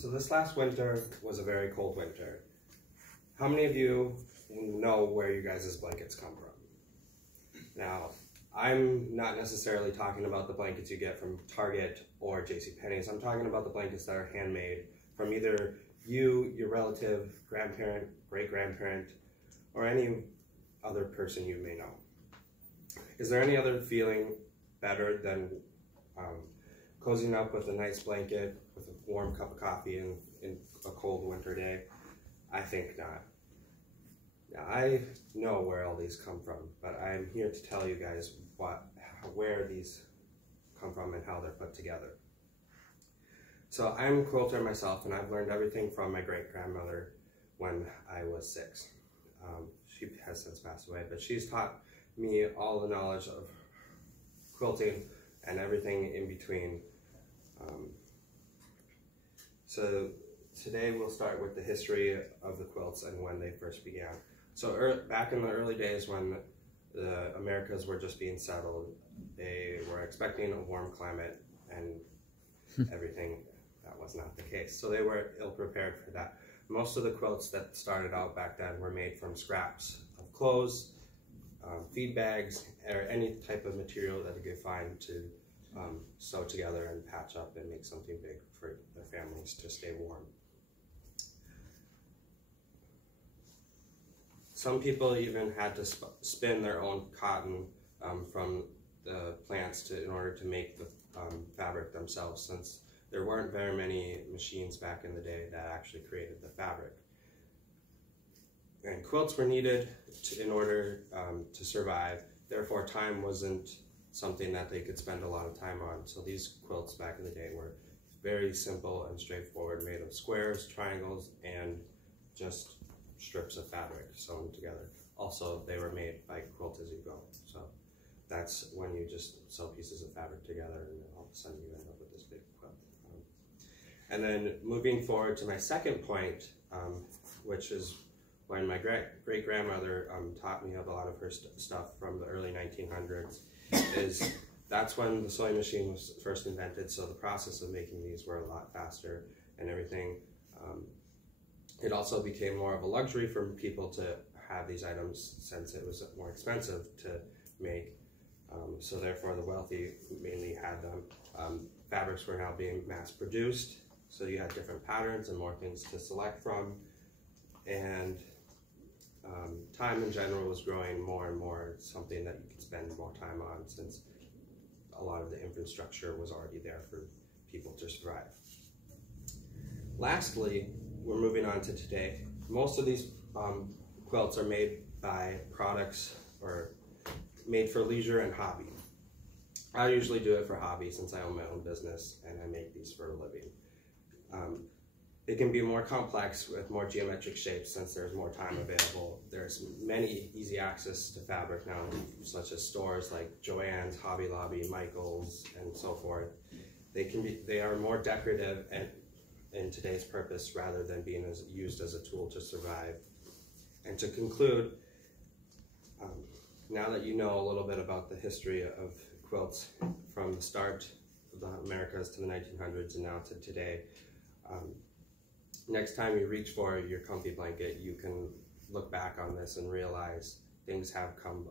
So this last winter was a very cold winter. How many of you know where you guys' blankets come from? Now, I'm not necessarily talking about the blankets you get from Target or JCPenney's. I'm talking about the blankets that are handmade from either you, your relative, grandparent, great-grandparent, or any other person you may know. Is there any other feeling better than cozying up with a nice blanket with a warm cup of coffee in a cold winter day? I think not. Now, I know where all these come from, but I'm here to tell you guys where these come from and how they're put together. So I'm a quilter myself, and I've learned everything from my great-grandmother when I was 6. She has since passed away, but she's taught me all the knowledge of quilting and everything in between. So today we'll start with the history of the quilts and when they first began. So back in the early days when the Americas were just being settled, they were expecting a warm climate and everything. That was not the case. So they were ill-prepared for that. Most of the quilts that started out back then were made from scraps of clothes, feed bags, or any type of material that they could find to sew together and patch up and make something big for their families to stay warm. Some people even had to spin their own cotton from the plants in order to make the fabric themselves, since there weren't very many machines back in the day that actually created the fabric. And quilts were needed in order to survive. Therefore, time wasn't something that they could spend a lot of time on. So these quilts back in the day were very simple and straightforward, made of squares, triangles, and just strips of fabric sewn together. Also, they were made by quilt as you go. So that's when you just sew pieces of fabric together and all of a sudden you end up with this big quilt. And then moving forward to my second point, which is when my great-grandmother taught me a lot of her stuff from the early 1900s, is that's when the sewing machine was first invented, so the process of making these were a lot faster and everything. It also became more of a luxury for people to have these items since it was more expensive to make. So therefore the wealthy mainly had them. Fabrics were now being mass produced, so you had different patterns and more things to select from. And time in general was growing more and more something that you could spend more time on, since a lot of the infrastructure was already there for people to survive. Lastly, we're moving on to today. Most of these quilts are made by products or made for leisure and hobby. I usually do it for hobby since I own my own business and I make these for a living. It can be more complex with more geometric shapes since there's more time available. There's many easy access to fabric now, such as stores like Joann's, Hobby Lobby, Michael's, and so forth. They are more decorative and in today's purpose rather than being used as a tool to survive. And to conclude, now that you know a little bit about the history of quilts from the start of the Americas to the 1900s and now to today, next time you reach for your comfy blanket, you can look back on this and realize things have come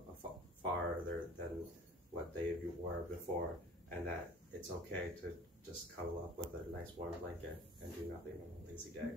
farther than what they were before, and that it's okay to just cuddle up with a nice warm blanket and do nothing on a lazy day.